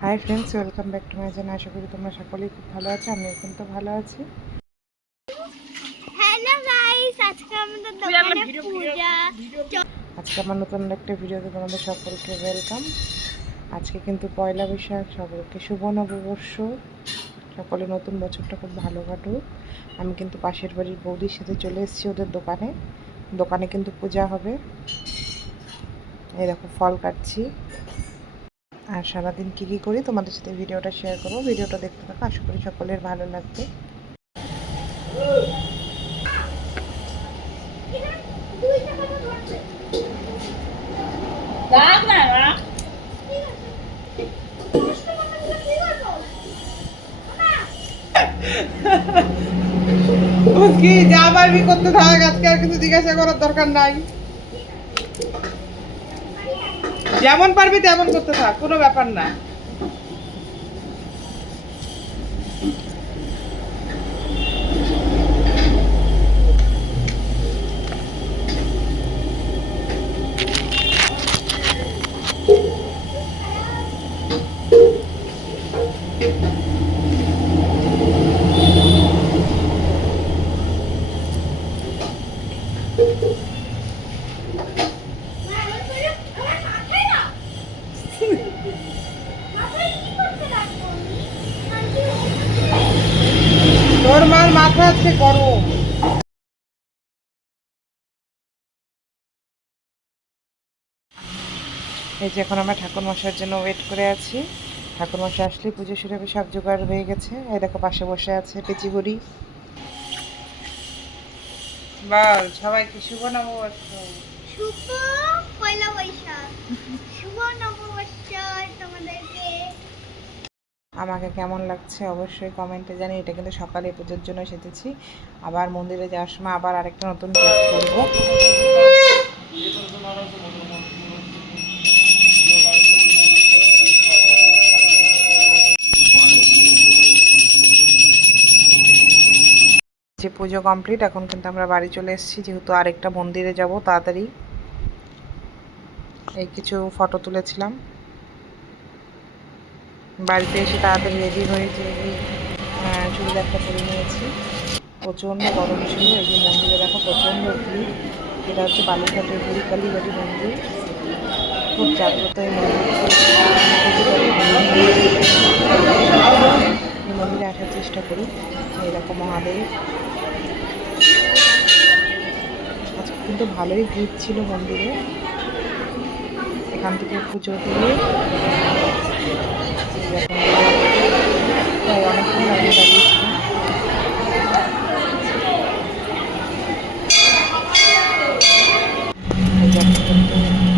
High friends, welcome back to my channel. আশা করি তোমরা সকলেই খুব ভালো আছো। আমিও কিন্তু ভালো আছি। হ্যালো গাইস, আজকে আমাদের দোকানে পূজা। আজকে আমার নতুন একটা ভিডিওতে তোমাদের সকলকে ওয়েলকাম। আজকে কিন্তু পয়লা বৈশাখ, সকলকে শুভ নববর্ষ। সকলে নতুন বছরটা খুব ভালো কাটুক। আমি কিন্তু পাশের বাড়ির বৌদির সাথে চলে এসেছি ওদের দোকানে। দোকানে কিন্তু পূজা হবে। এই দেখো ফল কাটছি। আর সারাদিন কী কী করি তোমাদের সাথে ভিডিওটা শেয়ার করবো। ভিডিওটা দেখতে থাকো, আশা করি সকলের ভালো লাগবে। কি যা পারবি করতে থাক, আজকে আর কিছু জিজ্ঞাসা করার দরকার নাই। যেমন পারবি তেমন করতে থাক, কোনো ব্যাপার না। তোর মার মাথা আজকে গরম। এই যে এখন আমরা ঠাকুরমশাইয়ের জন্য ওয়েট করে আছি। ঠাকুরমশাই আসলে পুজো শুরু হবে, সব জোগাড় হয়ে গেছে। এই দেখো পাশে বসে আছে পেঁচি বুড়ি। বল সবাইকে শুভ নববর্ষ। শুভ পয়লা বৈশাখ, শুভ নববর্ষ তোমাদেরকে। আমাকে কেমন লাগছে অবশ্যই কমেন্টে জানি। এটা কিন্তু সকালে পুজোর জন্য সেজেছি। আবার মন্দিরে যাওয়ার সময় আবার আরেকটা নতুন ড্রেস করবো। যে পুজো কমপ্লিট, এখন কিন্তু আমরা বাড়ি চলে এসেছি, যেহেতু আরেকটা মন্দিরে যাব তাড়াতাড়ি। এই কিছু ফটো তুলেছিলাম। বাড়িতে এসে তাড়াতাড়ি রেডি হয়ে যে চুড়িদারটা পরে নিয়েছি। প্রচণ্ড গরম ছিল। এই যে মন্দিরে দেখো প্রচণ্ড ভিড়। এটা হচ্ছে বালুরঘাটের বুড়িকালী বাড়ি মন্দির। খুব জাগ্রত এই মন্দির। এই মন্দিরে আসার চেষ্টা করি। এই দেখো মহাদেব। আজকে কিন্তু ভালোই ভিড় ছিল মন্দিরে। এখান থেকে পুজো দিয়ে অনেকক্ষণ লাইনে দাঁড়িয়েছিলাম।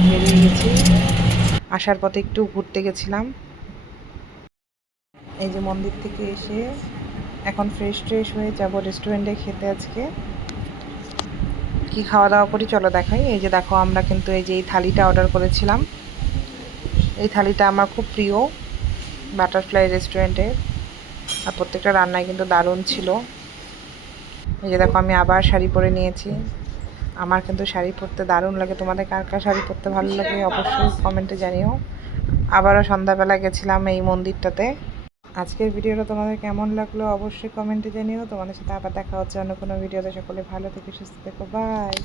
বেরিয়ে গেছি। আসার পথে একটু ঘুরতে গেছিলাম। এই যে মন্দির থেকে এসে এখন ফ্রেশ হয়ে যাব রেস্টুরেন্টে খেতে। আজকে কি খাওয়া দাওয়া করি চলো দেখাই। এই যে দেখো আমরা কিন্তু এই যে এই থালিটা অর্ডার করেছিলাম। এই থালিটা আমার খুব প্রিয় বাটারফ্লাই রেস্টুরেন্টের। আর প্রত্যেকটা রান্নাই কিন্তু দারুণ ছিল। এই যে দেখো আমি আবার শাড়ি পরে নিয়েছি। আমার কিন্তু শাড়ি পরতে দারুণ লাগে। তোমাদের কার কার শাড়ি পরতে ভালো লাগে অবশ্যই কমেন্টে জানিও। আবারও সন্ধ্যাবেলা গেছিলাম এই মন্দিরটাতে। আজকের ভিডিওটা তোমাদের কেমন লাগলো অবশ্যই কমেন্টে জানিও। তোমাদের সাথে আবার দেখা হচ্ছে অন্য কোনো ভিডিওতে। সকলে ভালো থেকে সুস্থ থেকো। বাই।